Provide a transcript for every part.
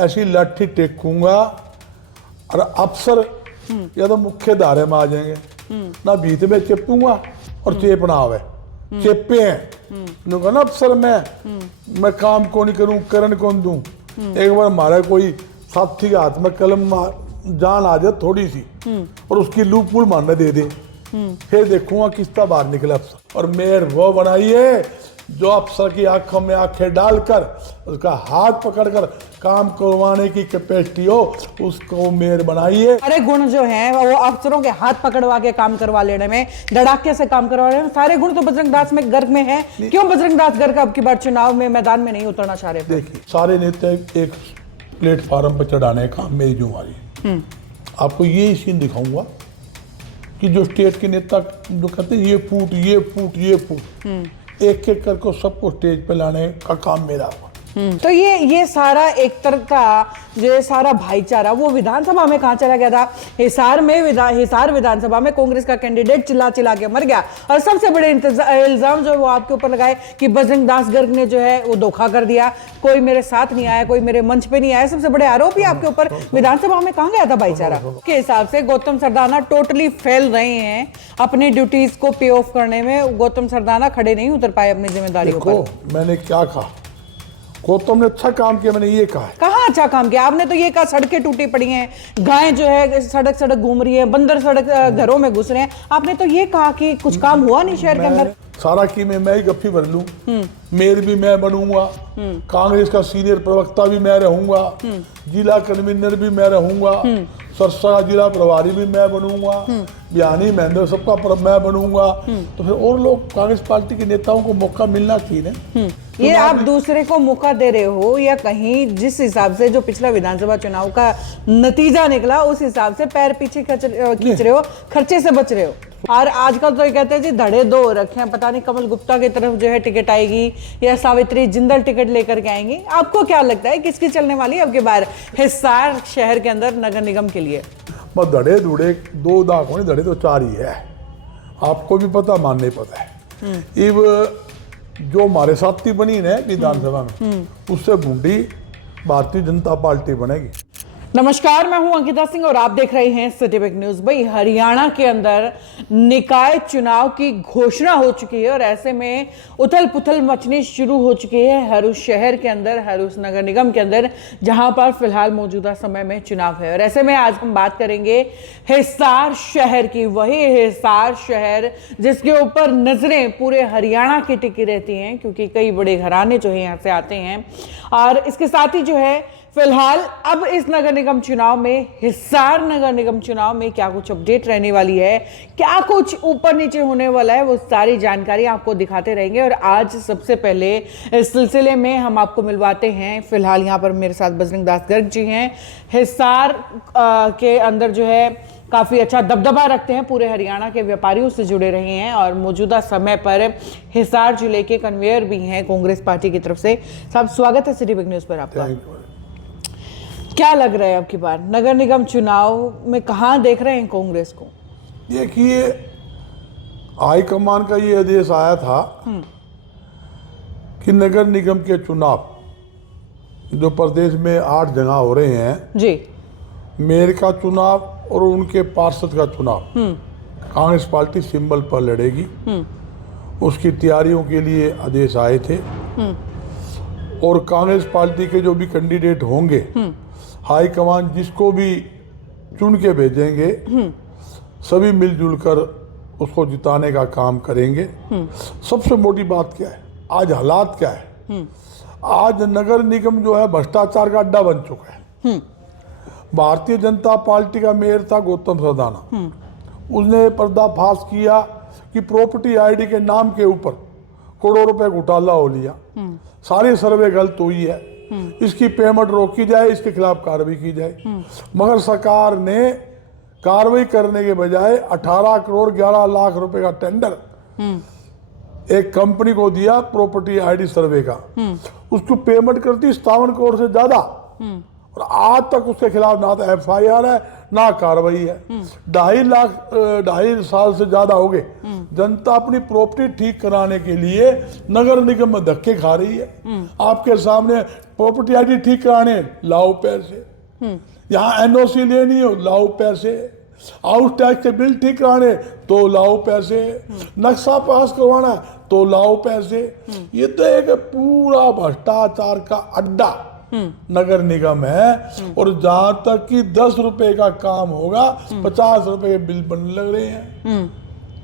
ऐसी लाठी टेकूंगा और अफसर या तो मुख्य धारे में आ जाएंगे, ना बीच में चेपूंगा और चेपना आवे, चेपे हैं लोग ना अफसर मैं काम को नहीं करूं, करन कौन दूं। एक बार हमारा कोई साथी के हाथ में कलम जान आ जाए थोड़ी सी और उसकी लूप पुल मारने दे दे, फिर देखूंगा किसका बाहर निकला अफसर। और मेयर वो बनाइए जो अफसर की आंखों में आंखें डालकर उसका हाथ पकड़कर काम करवाने की कैपेसिटी हो, उसको मेयर बनाइए। सारे गुण जो हैं वो अफसरों के हाथ पकड़वा के काम करवा लेने में, धड़ाके से काम करवा लेने में, सारे गुण तो बजरंग दास में गर्ग में है। क्यों बजरंग दास गर्ग अब की बार चुनाव में मैदान में नहीं उतरना चाह रहे? देखिए, सारे नेता एक प्लेटफार्म पर चढ़ाने का काम मेरी जिम्मेवारी है। आपको ये सीन दिखाऊंगा कि जो स्टेट के नेता जो कहते हैं ये फूट ये फूट ये फूट, एक एक करके सबको स्टेज पे लाने का काम मेरा होगा। तो ये सारा एक तरह का जो सारा भाईचारा वो विधानसभा में कहां चला गया था? हिसार विधानसभा में कांग्रेस का कैंडिडेट चिल्ला चिल्ला के मर गया और सबसे बड़े इल्जाम जो वो आपके ऊपर लगाए कि बजरंग दास गर्ग ने जो है वो धोखा कर दिया, कोई मेरे साथ नहीं आया, कोई मेरे मंच पे नहीं आया। सबसे बड़े आरोप ही आपके ऊपर। विधानसभा में कहां गया था भाईचारा? के हिसाब से गौतम सरदाना टोटली फेल रहे हैं अपनी ड्यूटीज को पे ऑफ करने में। गौतम सरदाना खड़े नहीं उतर पाए अपनी जिम्मेदारियों पर। मैंने क्या कहा? गौतम ने अच्छा काम किया, मैंने ये कहा। कहाँ अच्छा काम किया? आपने तो ये कहा सड़कें टूटी पड़ी हैं, गायें जो है सड़क सड़क घूम रही है, बंदर सड़क घरों में घुस रहे हैं। आपने तो ये कहा कि कुछ काम हुआ नहीं शहर के अंदर। सारा की मैं ही गप्फी भर लूं, मेयर भी मैं बनूंगा, कांग्रेस का सीनियर प्रवक्ता भी मैं रहूंगा, जिला कन्वीनर भी मैं रहूंगा, सरसा जिला प्रभारी भी मैं बनूंगा, बिहानी महेंद्र सबका मैं बनूंगा, तो फिर और लोग कांग्रेस पार्टी के नेताओं को मौका मिलना चाहिए। ये आप दूसरे को मौका दे रहे हो या कहीं जिस हिसाब से जो पिछला विधानसभा चुनाव का नतीजा निकला उस हिसाब से पैर पीछे खींच रहे हो, खर्चे से बच रहे हो? और आजकल तो ये कहते हैं जी धड़े दो रखे हैं, पता नहीं कमल गुप्ता की तरफ जो है टिकट आएगी या सावित्री जिंदल टिकट लेकर के आएंगी। आपको क्या लगता है किसकी चलने वाली है अब की बार हिसार शहर के अंदर नगर निगम के लिए? बस धड़े धुड़े दो दाग होने, धड़े तो चार ही है, आपको भी पता, मानने पता है। इब जो हमारे साथी बनी है विधानसभा में उससे बूंदी भारतीय जनता पार्टी बनेगी। नमस्कार, मैं हूं अंकिता सिंह और आप देख रहे हैं सिटी बिग न्यूज। भाई, हरियाणा के अंदर निकाय चुनाव की घोषणा हो चुकी है और ऐसे में उथल पुथल मचनी शुरू हो चुकी है हर उस शहर के अंदर, हर उस नगर निगम के अंदर जहां पर फिलहाल मौजूदा समय में चुनाव है। और ऐसे में आज हम बात करेंगे हिसार शहर की, वही हिसार शहर जिसके ऊपर नजरें पूरे हरियाणा की टिकी रहती हैं क्योंकि कई बड़े घराने जो है यहाँ से आते हैं। और इसके साथ ही जो है फिलहाल अब इस नगर निगम चुनाव में, हिसार नगर निगम चुनाव में क्या कुछ अपडेट रहने वाली है, क्या कुछ ऊपर नीचे होने वाला है, वो सारी जानकारी आपको दिखाते रहेंगे। और आज सबसे पहले इस सिलसिले में हम आपको मिलवाते हैं, फिलहाल यहाँ पर मेरे साथ बजरंग दास गर्ग जी हैं। हिसार के अंदर जो है काफी अच्छा दबदबा रखते हैं, पूरे हरियाणा के व्यापारियों से जुड़े रहे हैं और मौजूदा समय पर हिसार जिले के कन्वेयर भी हैं कांग्रेस पार्टी की तरफ से। साहब, स्वागत है सिटी बिग न्यूज पर आपका। क्या लग रहा है अब की बार नगर निगम चुनाव में कहां देख रहे हैं कांग्रेस को? देखिए, हाईकमान का ये आदेश आया था कि नगर निगम के चुनाव जो प्रदेश में 8 जगह हो रहे हैं जी, मेयर का चुनाव और उनके पार्षद का चुनाव कांग्रेस पार्टी सिंबल पर लड़ेगी। उसकी तैयारियों के लिए आदेश आए थे और कांग्रेस पार्टी के जो भी कैंडिडेट होंगे हाईकमान जिसको भी चुन के भेजेंगे सभी मिलजुल कर उसको जिताने का काम करेंगे। सबसे मोटी बात क्या है, आज हालात क्या है? आज नगर निगम जो है भ्रष्टाचार का अड्डा बन चुका है। भारतीय जनता पार्टी का मेयर था गौतम सरदाना, उसने पर्दाफाश किया कि प्रॉपर्टी आईडी के नाम के ऊपर करोड़ों रुपए घोटाला हो लिया, सारी सर्वे गलत हुई है, इसकी पेमेंट रोकी जाए, इसके खिलाफ कार्रवाई की जाए। मगर सरकार ने कार्रवाई करने के बजाय 18 करोड़ 11 लाख रुपए का टेंडर एक कंपनी को दिया प्रॉपर्टी आईडी सर्वे का, उसको पेमेंट करती 57 करोड़ से ज्यादा और आज तक उसके खिलाफ ना तो FIR है ना कार्रवाई है। 2.5 साल से ज्यादा हो गए जनता अपनी प्रॉपर्टी ठीक कराने के लिए नगर निगम में धक्के खा रही है। आपके सामने प्रॉपर्टी ID ठीक कराने लाओ पैसे, यहाँ NOC लेनी हो लाओ पैसे, हाउस टैक्स के बिल ठीक कराने तो लाओ पैसे, नक्शा पास करवाना तो लाओ पैसे। ये तो एक पूरा भ्रष्टाचार का अड्डा नगर निगम है। और जहां तक कि 10 रुपए का काम होगा 50 रुपए के बिल बनने लग रहे हैं।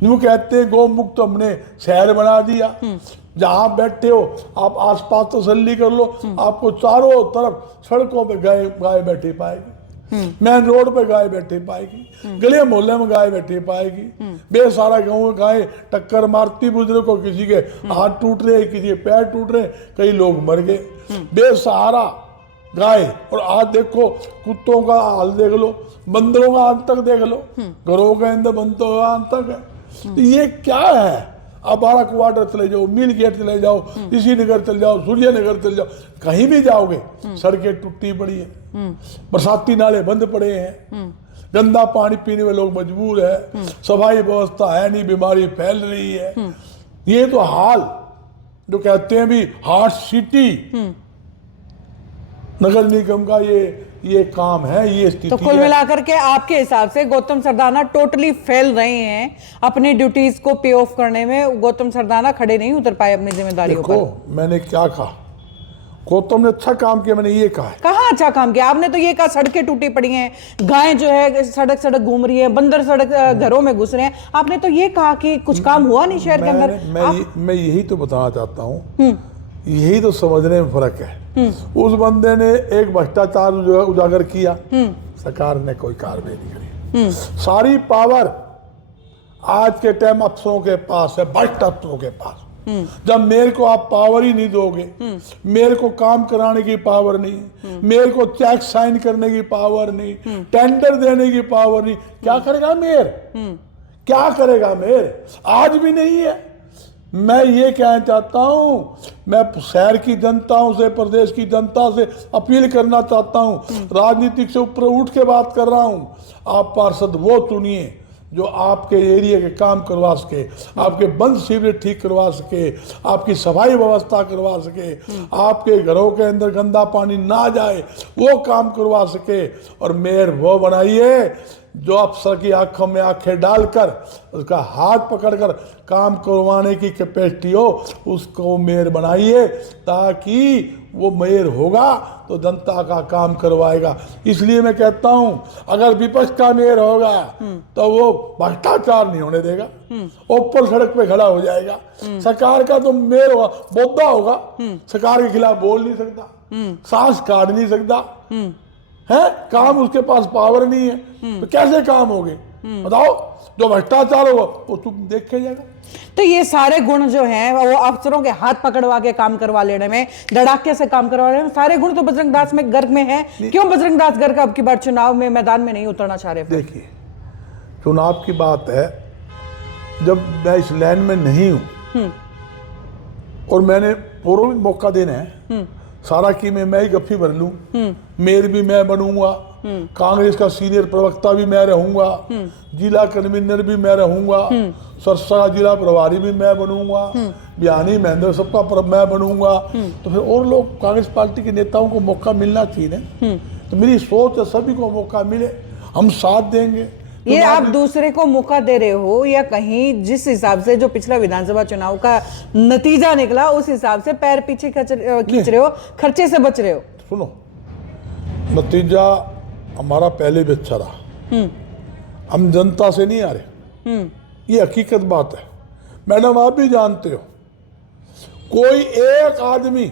यूं कहते हैं गौ मुक्त हमने शहर बना दिया। जहां बैठे हो आप आसपास तसल्ली कर लो, आपको चारों तरफ सड़कों पे गाय बैठी पाएगी, मेन रोड पे गाय बैठी पाएगी, गले मोहल्ले में गाय बैठी पाएगी। बेसारा गाँव में गाय टक्कर मारती बुजुर्ग को, किसी के हाथ टूट रहे, किसी के पैर टूट रहे, कई लोग मर गए बेसहारा गाय। और आज देखो कुत्तों का हाल देख लो, बंदरों का हाल तक देख लो, घरों के अंदर बंदरों का हाल तक है। तो ये क्या है? आप 12 क्वार्टर चले जाओ, मिल गेट चले जाओ, ऋषि नगर चले जाओ, सूर्य नगर चले जाओ, कहीं भी जाओगे सड़कें टूटी पड़ी है, बरसाती नाले बंद पड़े हैं, गंदा पानी पीने में लोग मजबूर है, सफाई व्यवस्था है नहीं, बीमारी फैल रही है। ये तो हाल जो कहते हैं भी हार्ट सिटी नगर निगम का ये काम है, ये स्थिति तो कुल मिलाकर के आपके हिसाब से गौतम सरदाना टोटली फेल रहे हैं अपनी ड्यूटीज को पे ऑफ करने में। गौतम सरदाना खड़े नहीं उतर पाए अपनी जिम्मेदारियों पर। मैंने क्या कहा? गौतम ने अच्छा काम किया, मैंने ये कहा है। कहाँ अच्छा काम किया? आपने तो ये कहा सड़कें टूटी पड़ी हैं, गाय जो है सड़क सड़क घूम रही है, बंदर सड़क घरों में घुस रहे हैं। आपने तो ये कहा कि कुछ काम हुआ नहीं शहर के अंदर। मैं यही तो बताना चाहता हूँ, यही तो समझने में फर्क है। उस बंदे ने एक भ्रष्टाचार जो है उजागर किया, सरकार ने कोई कार्रवाई नहीं करी। सारी पावर आज के टाइम अफसरों के पास है, भ्रष्ट अफसरों के पास। जब मेरे को आप पावर ही नहीं दोगे, मेरे को काम कराने की पावर नहीं, मेरे को चेक साइन करने की पावर नहीं, टेंडर देने की पावर नहीं, क्या करेगा मेयर? क्या करेगा मेयर? आज भी नहीं है। मैं ये कहना चाहता हूं, मैं शहर की जनताओं से, प्रदेश की जनता से अपील करना चाहता हूं, राजनीतिक से ऊपर उठ के बात कर रहा हूं। आप पार्षद वो चुनिए जो आपके एरिया के काम करवा सके, आपके बंद सीवरेज ठीक करवा सके, आपकी सफाई व्यवस्था करवा सके, आपके घरों के अंदर गंदा पानी ना जाए वो काम करवा सके। और मेयर वो बनाइए जो अफसर की आंखों में आंखें डालकर उसका हाथ पकड़कर काम करवाने की कैपेसिटी हो, उसको मेयर बनाइए, ताकि वो मेयर होगा तो जनता का काम करवाएगा। इसलिए मैं कहता हूं अगर विपक्ष का मेयर होगा तो वो भ्रष्टाचार नहीं होने देगा, ऊपर सड़क पे खड़ा हो जाएगा। सरकार का तो मेयर होगा, बोधा होगा, सरकार के खिलाफ बोल नहीं सकता, सांस काट नहीं सकता है, काम उसके पास पावर नहीं है, तो कैसे काम होगे बताओ? जो भ्रष्टाचार होगा वो तुम देखे जाएगा। तो ये सारे गुण जो हैं वो अफसरों के हाथ पकड़वा के काम करवा लेने में, धड़ाके से काम करवा लेने में, सारे गुण तो बजरंग दास में गर्ग में है। क्यों बजरंग दास गर्ग अब की बार चुनाव में मैदान में नहीं उतरना चाह रहे? देखिए, चुनाव की बात है, जब मैं इस लाइन में नहीं हूं और मैंने पूर्व भी मौका देना है, सारा की मैं ही गप्फी भर लूं, मेयर भी मैं बनूंगा, कांग्रेस का सीनियर प्रवक्ता भी मैं रहूंगा, जिला कन्वीनर भी मैं रहूंगा, सरसा जिला प्रभारी भी मैं बनूंगा, बिहानी महेंद्र सबका मैं बनूंगा, तो फिर और लोग कांग्रेस पार्टी के नेताओं को मौका मिलना चाहिए ना। तो मेरी सोच है सभी को मौका मिले, हम साथ देंगे। ये आप दूसरे को मौका दे रहे हो या कहीं जिस हिसाब से जो पिछला विधानसभा चुनाव का नतीजा निकला उस हिसाब से पैर पीछे खींच रहे हो, खर्चे से बच रहे हो? सुनो, नतीजा हमारा पहले भी अच्छा रहा, हम जनता से नहीं आ रहे, ये हकीकत बात है। मैडम आप भी जानते हो, कोई एक आदमी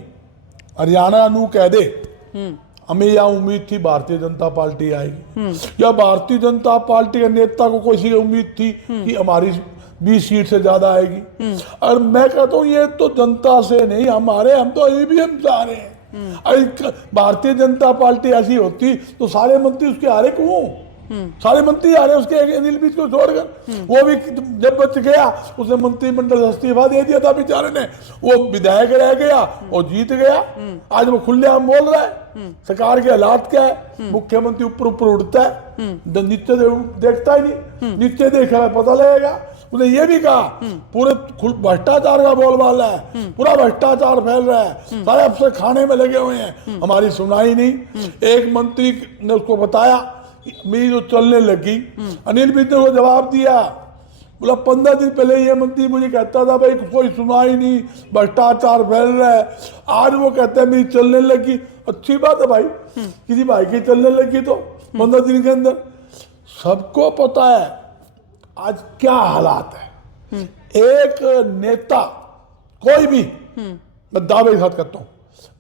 हरियाणा नू कह दे हमें यह उम्मीद थी भारतीय जनता पार्टी आएगी, या भारतीय जनता पार्टी के नेता को कोई सी उम्मीद थी कि हमारी 20 सीट से ज्यादा आएगी। और मैं कहता हूँ ये तो जनता से नहीं, हम तो ईवीएम से आ रहे हैं। भारतीय जनता पार्टी ऐसी होती तो सारे मंत्री उसके हारे क्यों? सारे मंत्री आ रहे हैं उसके, अनिल विज को छोड़कर। वो भी जब बच गया, उसने मंत्रिमंडल से इस्तीफा दे दिया था बेचारे ने, वो विधायक रह गया और जीत गया। आज वो खुलेआम बोल रहा है सरकार के हालात क्या है। मुख्यमंत्री ऊपर ऊपर उड़ता है, नीचे देखता ही नहीं, नीचे देखा है पता लगेगा। उसने ये भी कहा पूरे भ्रष्टाचार का बोलबाला है, पूरा भ्रष्टाचार फैल रहा है, सारे अफसर खाने में लगे हुए हैं, हमारी सुनाई नहीं। एक मंत्री ने उसको बताया मेरी जो चलने लगी, अनिल विज ने वो जवाब दिया, बोला 15 दिन पहले ये मंत्री मुझे कहता था भाई कोई सुनाई नहीं, भ्रष्टाचार फैल रहा है। आज वो कहता है मेरी चलने लगी। अच्छी बात है भाई, किसी भाई की चलने लगी तो 15 दिन के अंदर। सबको पता है आज क्या हालात है। एक नेता कोई भी, मैं दावे के साथ कहता हूं,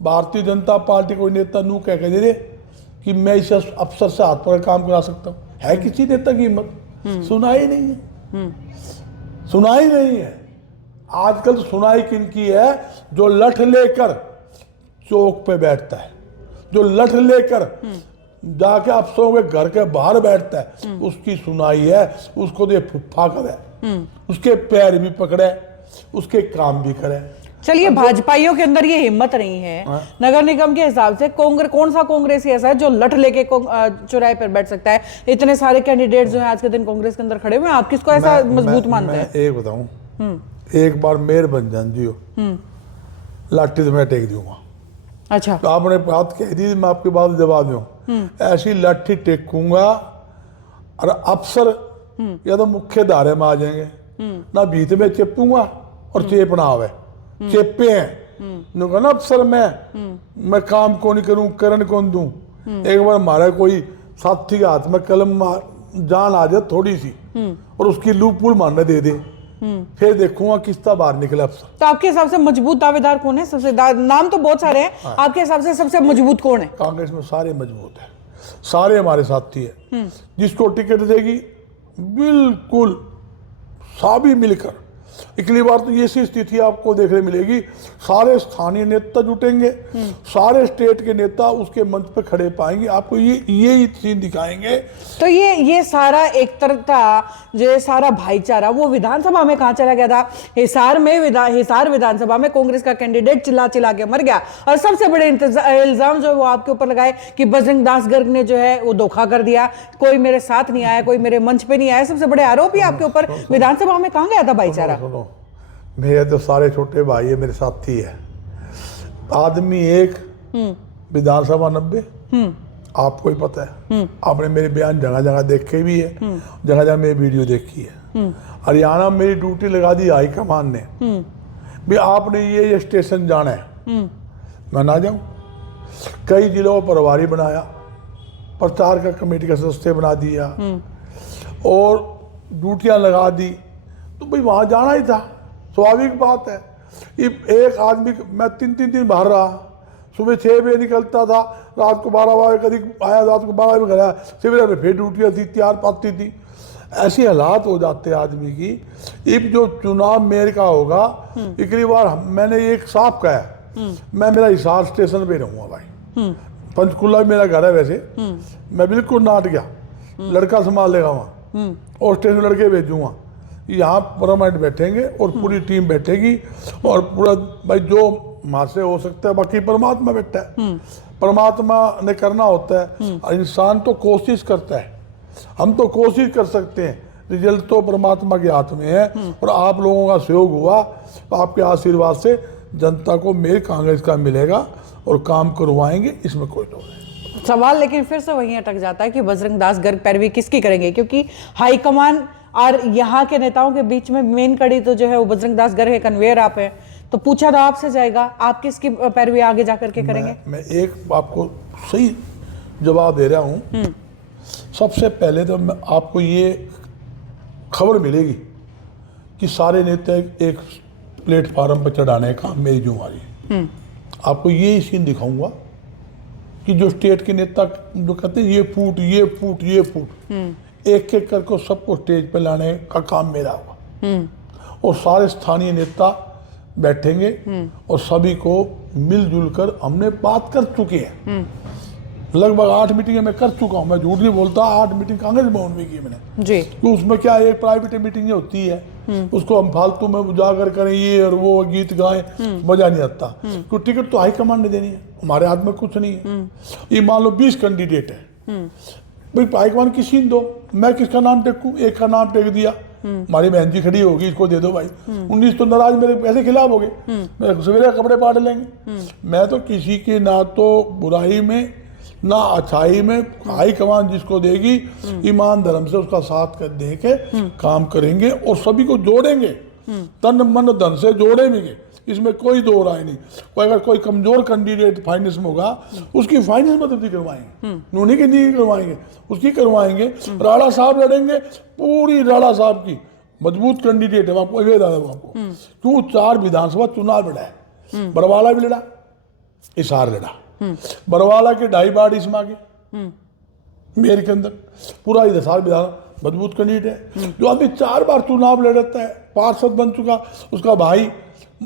भारतीय जनता पार्टी कोई नेता नू कह के दे दे कि मैं इस अफसर से हाथ पर काम करा सकता हूं, है किसी नेता की हिम्मत? सुनाई नहीं है, सुनाई नहीं है। आजकल सुनाई किनकी है? जो लठ लेकर चौक पे बैठता है, जो लठ लेकर जाके अफसरों के घर के बाहर बैठता है, उसकी सुनाई है। उसको तो फुफ्फा करे, उसके पैर भी पकड़े, उसके काम भी करे। चलिए, भाजपाइयों के अंदर ये हिम्मत नहीं है। नगर निगम के हिसाब से कौन सा कांग्रेसी ऐसा है जो लठ लेके चौराहे पर बैठ सकता है? इतने सारे कैंडिडेट जो हैं आज के दिन कांग्रेस के अंदर खड़े हुए हैं, आप किसको ऐसा मजबूत मानते हैं? एक बताऊं, एक बार मेयर बन जान जी हो, लाठी तो मैं टेक दूंगा। अच्छा, तो आपने बात कह दी, मैं आपकी बात जवाब दूं, ऐसी लाठी टेकूंगा और अफसर या तो मुख्य धारे में आ जाएंगे, ना भीत में चेपूंगा और चेपना आवे, चेपे हैं ना अफसर मैं काम कौन करूं, करण कौन दूं। एक बार हमारा कोई साथी के हाथ में कलम जान आ जाए थोड़ी सी और उसकी लूप पुल मारने दे दे, फिर देखूंगा किसका बाहर निकले अफसर। तो आपके हिसाब से मजबूत दावेदार कौन है? सबसे नाम तो बहुत सारे हैं, आपके हिसाब से सबसे मजबूत कौन है? कांग्रेस में सारे मजबूत है, सारे हमारे साथी है। जिसको टिकट देगी बिल्कुल सभी मिलकर। अगली बार तो ये सी स्थिति आपको देखने मिलेगी, सारे स्थानीय नेता जुटेंगे, सारे स्टेट के नेता उसके मंच पे खड़े पाएंगे, आपको ये सीन दिखाएंगे। तो ये सारा एकतरता, जो ये सारा भाईचारा, वो विधानसभा में कहाँ चला गया था? हिसार विधानसभा में कांग्रेस का कैंडिडेट चिल्ला चिल्ला के मर गया, और सबसे बड़े इल्जाम जो वो आपके ऊपर लगाए कि बजरंग दास गर्ग ने जो है वो धोखा कर दिया, कोई मेरे साथ नहीं आया, कोई मेरे मंच पे नहीं आया। सबसे बड़े आरोप ही आपके ऊपर। विधानसभा में कहाँ गया था भाईचारा? मेरे तो सारे छोटे भाई है, मेरे साथी है। आदमी एक, विधानसभा 90, आपको ही पता है, आपने मेरे बयान जगह जगह देखे भी है, जगह जगह मेरी वीडियो देखी है। हरियाणा में मेरी ड्यूटी लगा दी हाई कमान ने, भी आपने ये स्टेशन जाना है, मैं ना जाऊं। कई जिलों को प्रभारी बनाया, प्रचार का कमेटी का सदस्य बना दिया और ड्यूटियां लगा दी, तो भाई वहां जाना ही था, स्वाभाविक बात है। एक आदमी, मैं 3 दिन बाहर रहा, सुबह 6 बजे निकलता था, रात को 12 बजे कभी आया, रात को 12 बजे घर आया, सवेरे में फिर ड्यूटियाँ थी, तैयार पाती थी। ऐसे हालात हो जाते हैं आदमी की। एक जो चुनाव मेयर का होगा, अगली बार मैंने एक साफ कहा है, मैं मेरा हिसार स्टेशन पे रहूँगा भाई। पंचकुला भी मेरा घर है वैसे, मैं बिल्कुल नाट गया, लड़का संभाल लेगा वहाँ, और स्टेशन लड़के भेजूँगा, यहाँ परमानेंट बैठेंगे और पूरी टीम बैठेगी, और पूरा भाई जो वहाँ से हो सकता है, बाकी परमात्मा बैठा है, परमात्मा ने करना होता है। इंसान तो कोशिश करता है, हम तो कोशिश कर सकते हैं, रिजल्ट तो परमात्मा के हाथ में है। और आप लोगों का सहयोग हुआ तो आपके आशीर्वाद से जनता को मेरे कांग्रेस का मिलेगा और काम करवाएंगे, इसमें कोई डर नहीं। सवाल लेकिन फिर से वहीं अटक जाता है कि बजरंग दास गर्ग पैरवी किसकी करेंगे, क्योंकि हाईकमान और यहाँ के नेताओं के बीच में मेन कड़ी तो जो है वो बजरंग दास गर्ग है, कन्वेयर आप है, तो पूछा तो आपसे जाएगा, आप किसकी पैरवी आगे जाकर के करेंगे? मैं एक आपको सही जवाब दे रहा हूँ। सबसे पहले तो मैं आपको ये खबर मिलेगी कि सारे नेता एक प्लेटफार्म पर चढ़ाने का काम मेरी जिम्मेवारी। आपको ये सीन दिखाऊंगा कि जो स्टेट के नेता जो कहते हैं ये फूट ये फूट ये फूट, एक एक करके सबको स्टेज पे लाने का काम मेरा होगा। और सारे स्थानीय नेता बैठेंगे और सभी को मिलजुल कर, हमने बात कर चुके हैं, लगभग 8 मीटिंगें मैं कर चुका हूँ, मैं झूठ नहीं बोलता। 8 मीटिंग कांग्रेस भवन में की मैंने जी। तो उसमें क्या है, प्राइवेट मीटिंग होती है, उसको हम फालतू में उजागर करें ये और वो गीत गाएं, मजा नहीं आता। क्योंकि टिकट तो हाईकमान ने देनी है, हमारे हाथ में कुछ नहीं है। ये मान लो 20 कैंडिडेट है, भाई हाईकमान किसी ने दो, मैं किसका नाम टेकूं? एक का नाम टेक दिया, हमारी बहन जी खड़ी होगी, इसको दे दो भाई। 19 तो नाराज मेरे पैसे खिलाफ हो गए, मेरे सवेरे कपड़े पाट लेंगे। मैं तो किसी के ना तो बुराई में ना अच्छाई में, हाई कमान जिसको देगी ईमान धर्म से उसका साथ कर दे के काम करेंगे और सभी को जोड़ेंगे, तन मन धन से जोड़ेंगे, इसमें कोई दो राय नहीं। कोई अगर कोई कमजोर कैंडिडेट फाइनेंस में होगा उसकी फाइनेंस में तब्दीली करवाएंगे, उन्हीं की नहीं करवाएंगे, उसकी करवाएंगे। राणा साहब लड़ेंगे, पूरी राणा साहब की मजबूत कैंडिडेट है, आपको ये दादा आपको क्यों 4 विधानसभा चुनाव लड़ा है, बरवाला भी लड़ा, हिसार लड़ा, बरवाला के 2.5 बार इसमें आगे मेयर के अंदर पूरा हिसार विधान मजबूत कैंडिडेट है। जो आदमी 4 बार चुनाव लड़ता है, पार्षद बन चुका, उसका भाई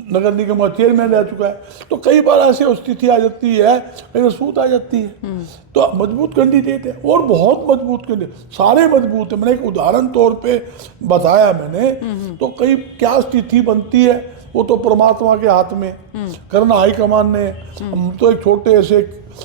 नगर निगम का चेयरमैन रह चुका है, तो कई बार ऐसी स्थिति आ जाती है, कई सूत आ जाती है। तो मजबूत कैंडिडेट है और बहुत मजबूत कैंडिडेट, सारे मजबूत है। मैंने एक उदाहरण तौर पे बताया मैंने, तो कई क्या स्थिति बनती है वो तो परमात्मा के हाथ में, करना हाईकमान ने। हम तो एक छोटे ऐसे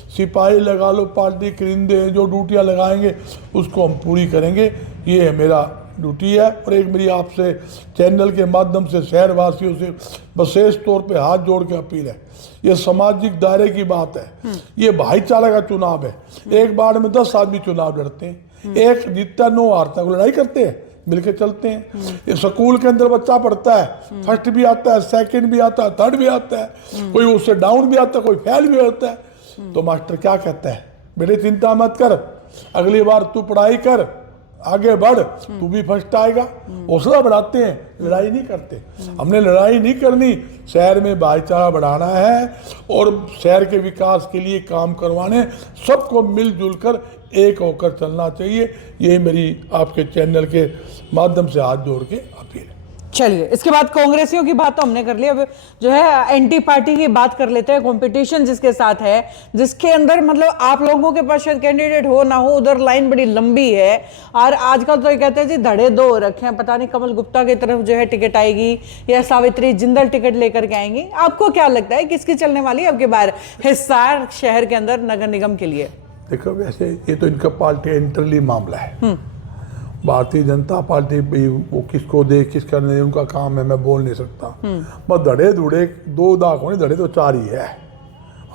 सिपाही लगा लो, पार्टी करिंदे जो ड्यूटियाँ लगाएंगे उसको हम पूरी करेंगे, ये है मेरा ड्यूटी है। और एक मेरी आपसे चैनल के माध्यम से शहरवासियों से विशेष तौर पे हाथ जोड़ के अपील है, ये सामाजिक दायरे की बात है, ये भाईचारा का चुनाव है। एक बार में 10 आदमी चुनाव लड़ते हैं, एक जीतता 9 हारता है, लड़ाई करते हैं, मिलके चलते हैं। ये स्कूल के अंदर बच्चा पढ़ता है, फर्स्ट भी आता है, सेकंड भी आता है, थर्ड भी आता है, कोई उससे डाउन भी आता है, कोई फेल भी होता है, तो मास्टर क्या कहता है, बेटे चिंता मत कर, अगली बार तू पढ़ाई कर, आगे बढ़, तू भी फर्स्ट आएगा। हौसला बढ़ाते हैं, लड़ाई नहीं करते। हमने लड़ाई नहीं करनी, शहर में भाईचारा बढ़ाना है और शहर के विकास के लिए काम करवाने, सबको मिलजुल कर एक होकर चलना चाहिए। यही मेरी आपके चैनल के माध्यम से हाथ जोड़ के अपील है। चलिए, इसके बाद कांग्रेसियों की बात तो हमने कर ली, अब जो है एंटी पार्टी की बात कर लेते हैं। कंपटीशन जिसके साथ है, जिसके अंदर मतलब आप लोगों के पास शायद कैंडिडेट हो ना हो, उधर लाइन बड़ी लंबी है। और आजकल तो ये कहते हैं जी धड़े 2 रखे हैं, पता नहीं कमल गुप्ता की तरफ जो है टिकट आएगी या सावित्री जिंदल टिकट लेकर के आएंगी। आपको क्या लगता है किसकी चलने वाली है अब की बार हिसार शहर के अंदर नगर निगम के लिए? देखो, वैसे ये तो इनका पार्टी इंटरली मामला है, भारतीय जनता पार्टी वो किसको दे किसका नहीं उनका काम है, मैं बोल नहीं सकता। बस धड़े धुड़े 2 दाग होने, धड़े तो 4 ही है,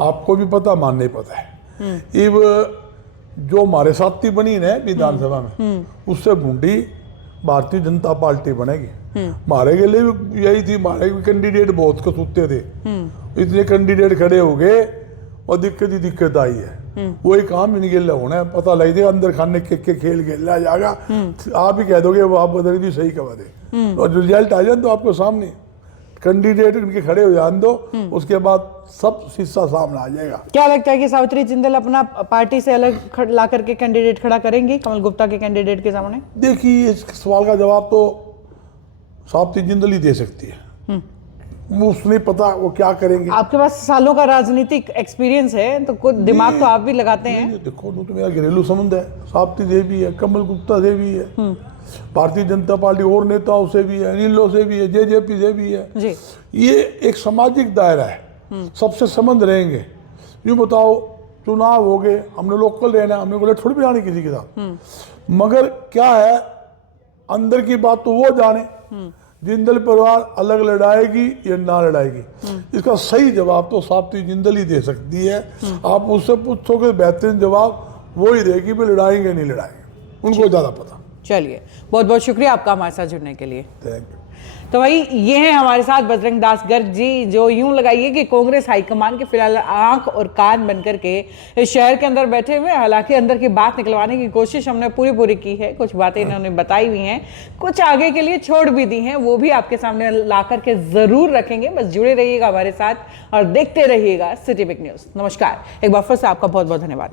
आपको भी पता, मानने पता है। इव जो हमारे साथी बनी है विधानसभा में, उससे बूंदी भारतीय जनता पार्टी बनेगी। हमारे के लिए भी यही थी, हमारे भी कैंडिडेट बहुत कसूते थे, इतने कैंडिडेट खड़े हो गए और दिक्कत ही दिक्कत आई है। वही काम इनके लिए होना है, पता लग जाएगा अंदर खाने के खेल खेला जाएगा, आप ही कह दोगे वो आप बदल दी सही कह दे, और रिजल्ट आ जाए तो आपको सामने कैंडिडेट इनके खड़े हो जान दो, उसके बाद सब शीशा सामने आ जाएगा। क्या लगता है कि सावित्री जिंदल अपना पार्टी से अलग ला करके कैंडिडेट खड़ा करेंगी कमल गुप्ता के कैंडिडेट के सामने? देखिए, इस सवाल का जवाब तो सावित्री जिंदल ही दे सकती है, उसने पता वो क्या करेंगे। आपके पास सालों का राजनीतिक एक्सपीरियंस है, तो कुछ दिमाग तो आप भी लगाते हैं। देखो, तो मेरा घरेलू संबंध है, सावित्री से भी है, कमल गुप्ता से भी है, भारतीय जनता पार्टी और नेताओं से भी है, इन लोगों से भी है, जेजेपी से भी है जी। ये एक सामाजिक दायरा है, सबसे संबंध रहेंगे। यूँ बताओ, चुनाव हो गए, हमने लोकल रहना, हमने बोले थोड़ी भी जाने किसी के साथ, मगर क्या है अंदर की बात तो वो जाने, जिंदल परिवार अलग लड़ाएगी या ना लड़ाएगी, इसका सही जवाब तो सावित्री जिंदल ही दे सकती है। आप उससे पूछोगे बेहतरीन जवाब वो ही देगी, भी लड़ाएंगे नहीं लड़ाएंगे, उनको ज़्यादा पता। चलिए, बहुत बहुत शुक्रिया आपका हमारे साथ जुड़ने के लिए। Thank you. तो भाई ये हैं हमारे साथ बजरंग दास गर्ग जी, जो यूं लगाइए कि कांग्रेस हाईकमान के फिलहाल आंख और कान बनकर के इस शहर के अंदर बैठे हुए। हालांकि अंदर की बात निकलवाने की कोशिश हमने पूरी की है, कुछ बातें इन्होंने बताई हुई हैं, कुछ आगे के लिए छोड़ भी दी हैं, वो भी आपके सामने ला करके जरूर रखेंगे। बस जुड़े रहिएगा हमारे साथ और देखते रहिएगा सिटी बिग न्यूज। नमस्कार, एक बार फिर से आपका बहुत बहुत धन्यवाद।